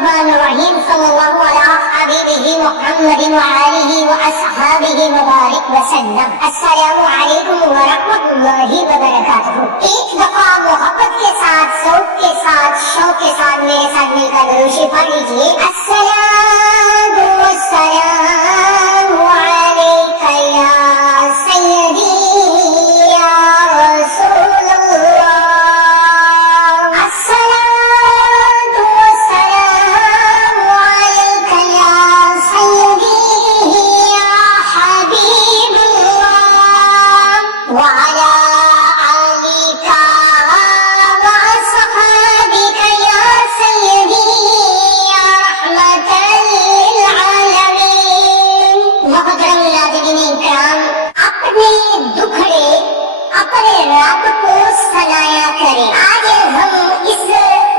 الرحمن الرحیم صلی اللہ علیہ حبیبہ محمد وآلہ وأصحابہ وبارک وسلم۔ السلام علیکم ورحمۃ اللہ وبرکاتہ۔ ایک دفعہ محبت کے ساتھ، ذوق کے ساتھ، شوق کے ساتھ میرے ساتھ مل کر درود شریف پڑھ لیجیے۔ السلام والسلام علیک یا سیدی یا رسول اللہ۔ السلام والسلام علیک یا سیدی یا حبیب اللہ، وعلی آلک وأصحابک یا سیدی یا رحمت للعالمین۔ محترم ناظرین کرام، اپنے دکھڑے اپنے رب کو سنایا کریں۔ آج ہم اس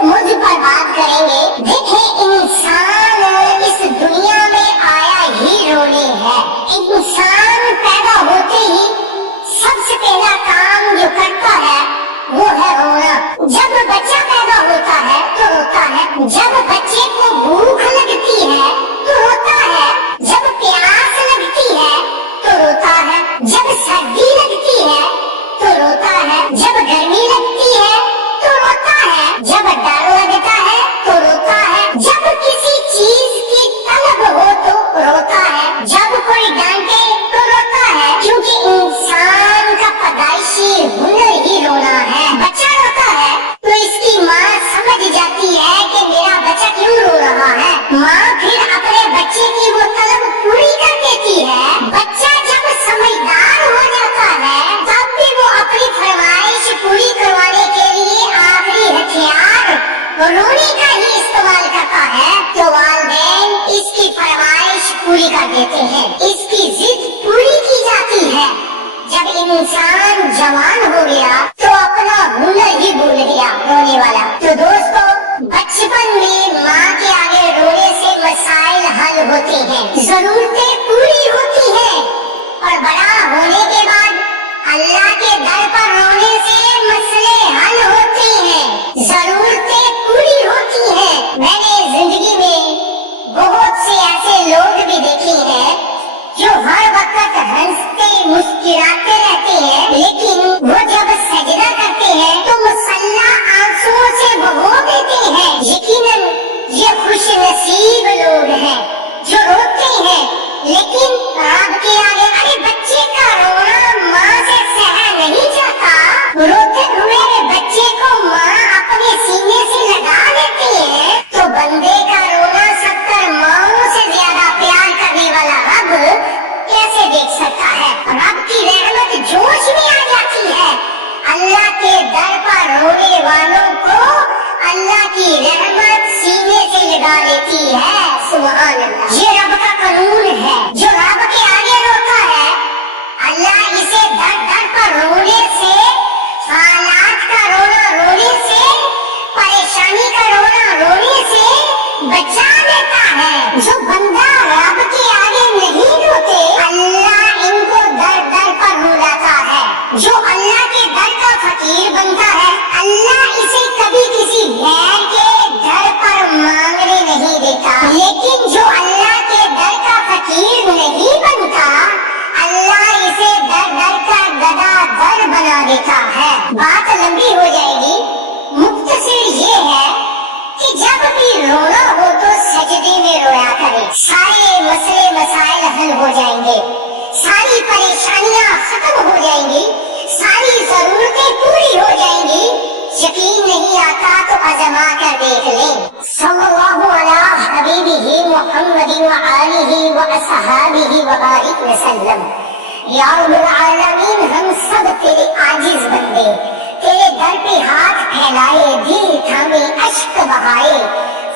موضوع پر بات کریں گے۔ دیکھیں، انسان اس دنیا میں آیا ہی رونے ہے۔ انسان پیدا ہوتے ہی سب سے پہلا کام جو کرتا ہے وہ ہے رونا۔ جب بچہ پیدا ہوتا ہے تو روتا ہے، جب بچے کو بھوک لگتی ہے تو روتا ہے، جب پیاس لگتی ہے تو روتا ہے، جب سردی لگتی ہے تو روتا ہے، جب گرمی لگتی ہے تو روتا ہے، جب ڈر لگتا ہے تو روتا ہے، جب کسی چیز کی طلب ہو تو روتا ہے، جب کوئی ڈانٹے تو روتا ہے، کیونکہ انسان کا پیدائشی ہنر ہی رونا ہے۔ بچہ روتا ہے تو اس کی ماں سمجھ جاتی ہے کہ میرا بچہ کیوں رو رہا ہے۔ ماں پھر اپنے بچے کی وہ طلب پوری کر دیتی ہے۔ بچہ جب سمجھدار ہو جاتا ہے تب بھی وہ اپنی فرمائش پوری کروانے کے لیے آخری ہتھیار رونے کا ہی استعمال کرتا ہے، تو والدین اس کی فرمائش پوری کر دیتے ہیں، اس کی ضد پوری کی جاتی ہے۔ جب انسان جوان ہو گیا تو اپنا ہنر ہی بھول گیا رونے والا۔ تو دوستو، بچپن میں ماں کے آگے رونے سے مسائل حل ہوتے ہیں، ضرورتیں پوری ہوتی ہیں، اور بڑا ہونے کے بعد اللہ کے در پر رونے سے مسئلے حل ہوتے ہیں، ضرورتیں پوری ہوتی ہیں۔ میں نے زندگی میں بہت سے ایسے لوگ بھی دیکھے ہیں جو ہر وقت ہنستے مسکراتے رہتے ہیں، لیکن وہ جب سجدہ کرتے ہیں تو مسلح آنسوؤں سے بہو دیتے ہیں۔ یقیناً یہ خوش نصیب لوگ ہیں جو روتے ہیں لیکن رب کے آگے۔ ارے بچے کا رونا ماں سے سہا نہیں جاتا، روتے ہوئے بچے کو ماں اپنے سینے سے لگا دیتی ہے، تو بندے کا رونا 70 ماؤں سے زیادہ پیار کرنے والا رب کیسے دیکھ سکتا ہے؟ رب کی رحمت جوش میں آ جاتی ہے۔ اللہ کے در پر رونے والوں کو اللہ کی رحمت سینے سے لگا لیتی ہے۔ سبحان اللہ، یہ رب کا قانون ہے۔ جو رب کے آگے روتا ہے اللہ اسے در در پر رونے سے، حالات کا رونا رونے سے، پریشانی کا رونا رونے سے بچا لیتا ہے۔ جو بندہ رب کے آگے نہیں روتے اللہ ان کو در در پر رلاتا ہے۔ جو اللہ کے در کا فقیر بنتا ہے اللہ اسے کبھی کسی غیر کے در پر مانگنے نہیں دیتا، لیکن جو اللہ کے در کا فقیر نہیں بنتا اللہ اسے در در کا گدا در بنا دیتا ہے۔ بات لمبی ہو جائے گی، مختصر یہ ہے کہ جب بھی رونا ہو تو سجدے میں رویا کرے، سارے مسئلے مسائل حل ہو جائیں گے، ساری پریشانیاں ختم ہو جائیں گی، ساری ضرورتیں پوری ہو جائیں گی۔ یقین نہیں آتا تو آزما کر دیکھ لیں۔ صلی اللہ علیہ حبیبہ محمد وآلہ وأصحابہ وبارک وسلم۔ یا رب العالمین، ہم سب تیرے عاجز بندے، تیرے در پہ ہاتھ پھیلائے، دل تھامے، اشک بہائے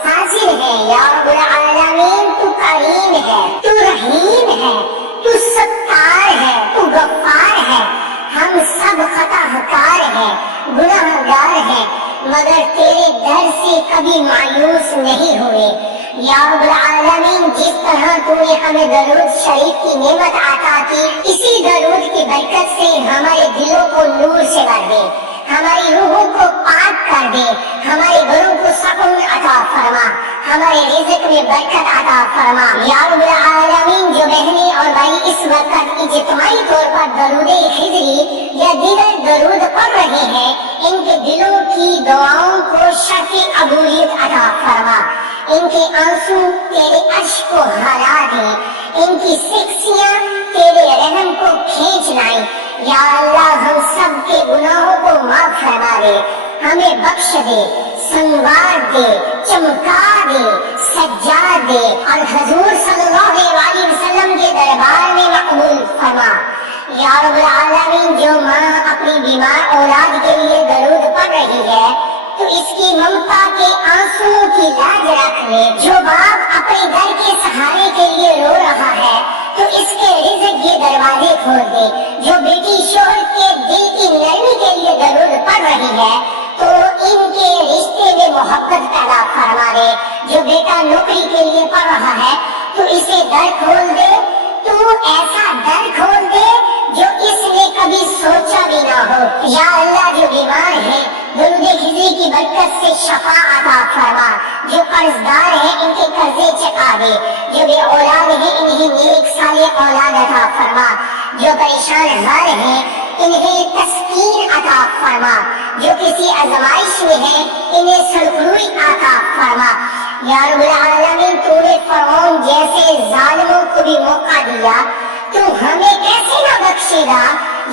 حاضر ہیں۔ یا رب العالمین، تو کریم ہے، تو رحیم ہے، تو ستار ہے، تو غفار ہے۔ ہم سب خطا کار ہیں، گناہ گار ہیں، مگر تیرے در سے کبھی مایوس نہیں ہوئے۔ یا رب العالمین، جس طرح تو نے ہمیں درود شریف کی نعمت عطا کی، اسی درود کی برکت سے ہمارے دلوں کو نور سے بھر دے، ہماری روحوں کو پاک کر دے، ہمارے گھروں کو سکون عطا فرما، ہمارے رزق میں برکت عطا فرما یا رب العالمین۔ جو بہنیں اور بھائی اس وقت اجتماعی طور پر درود خضری یا دیگر درود پڑھ رہے ہیں، ان کے دلوں کی دعاؤں کو شرط قبولیت عطا فرما، ان کے آنسو تیرے عرش کو ہرا دے، ان کی سکسیاں تیرے رحم کو کھینچ لائیں۔ یا اللہ ہم سب کے گناہوں کو معاف فرما دے، ہمیں بخش دے، سنوار دے، چمکا دے، سجا دے، اور حضور صلی اللہ علیہ وسلم کے دربار میں مقبول فرما۔ یا رب العالمین، جو ماں اپنی بیمار اولاد کے لیے درود پڑھ رہی ہے تو اس کی ممتا کے آنسو کی لاج رکھ لے، جو باپ اپنے گھر کے سہارے کے لیے رو رہا ہے تو اس کے رزق کے دروازے کھول دے، جو بیٹی شوہر کے دل کی نرمی کے لیے درود پڑھ رہی ہے تو ان کے رشتے میں محبت پیدا فرما دے، جو بیٹا نوکری کے لیے پڑھ رہا ہے تو اسے در کھول دے، تو ایسا در کھول دے جو اس نے کبھی سوچا بھی نہ ہو۔ یا اللہ، جو بیمار ہے درود خضری کی برکت سے شفا عطا فرما، جو قرض دار ہیں ان کے قرضے چکا دے، جو بے اولاد ہیں انہیں نیک صالح اولاد عطا فرما، جو پریشان حال ہیں انہیں تسکین عطا فرما، جو کسی آزمائش میں ہیں انہیں سرخروئی عطا فرما۔ یا رب العالمین، تو نے فرعون جیسے ظالموں کو بھی موقع دیا تو ہمیں کیسے نہ بخشے گا۔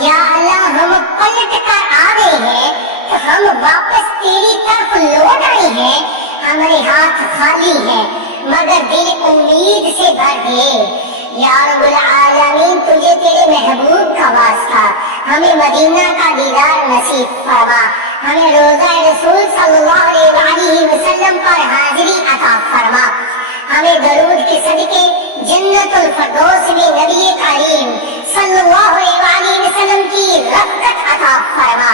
یا اللہ، ہم پلٹ کر آ گئے ہیں تو ہم واپس تیری طرف لوٹ آئے ہیں، ہمارے ہاتھ خالی ہیں مگر دل امید سے بھر گئے۔ یا رب العالمین، تجھے تیرے محبوب کا واسطہ ہمیں مدینہ کا دیدار نصیب فرما، ہمیں روزہ رسول صلی اللہ علیہ وسلم پر حاضری عطا فرما، ہمیں درود کے صدقے جنت الفردوس میں نبی کریم صلی اللہ علیہ وسلم کی رفقت عطا فرما۔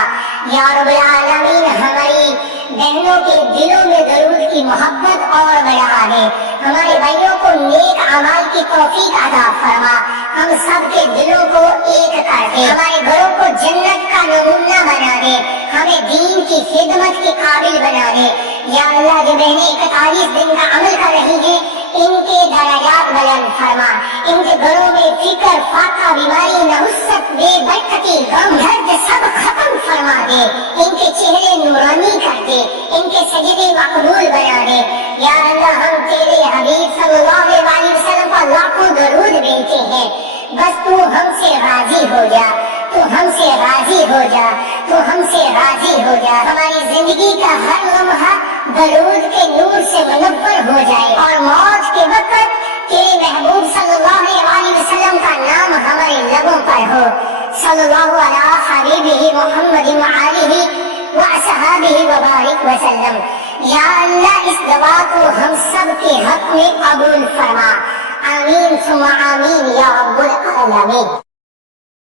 یا رب العالمین، ہماری بہنوں کے دلوں میں درود کی محبت اور بڑھا دے، ہمارے بھائیوں کو نیک اعمال کی توفیق عطا فرما، ہم سب کے دلوں کو ایک کر دے، ہمارے گھروں کو جنت کا نمونہ بنا دے، ہمیں دین کی خدمت کے قابل بنا دے۔ یا اللہ، جو بہنیں 41 دن کا عمل کر رہی ہیں ان کے درجات بلند فرما، ان کے گھروں میں فکر، فاقہ، بیماری، نحوست، بے برکتی، غم، درد سب ختم فرما دے، ان کے چہرے نورانی کر دے، ان کے سجدے مقبول بنا دے۔ یا اللہ، ہم تیرے حبیب صلی اللہ علیہ وسلم پر لاکھوں درود بھیجتے ہیں، بس تو ہم سے راضی ہو جا، تو ہم سے راضی ہو جا، تو ہم سے راضی ہو جا، ہماری زندگی کا ہر لمحہ درود کے نور سے منور ہو جائے، اور موت کے وقت تیرے محبوب صلی اللہ علیہ وسلم کا نام ہمارے لبوں پر ہو، صلی اللہ علیہ حبیبہ محمد وآلہ وصحبہ وبارک وسلم۔ یا اللہ، اس دعا کو ہم سب کے حق میں قبول فرما، آمین ثم آمین یا رب العالمین۔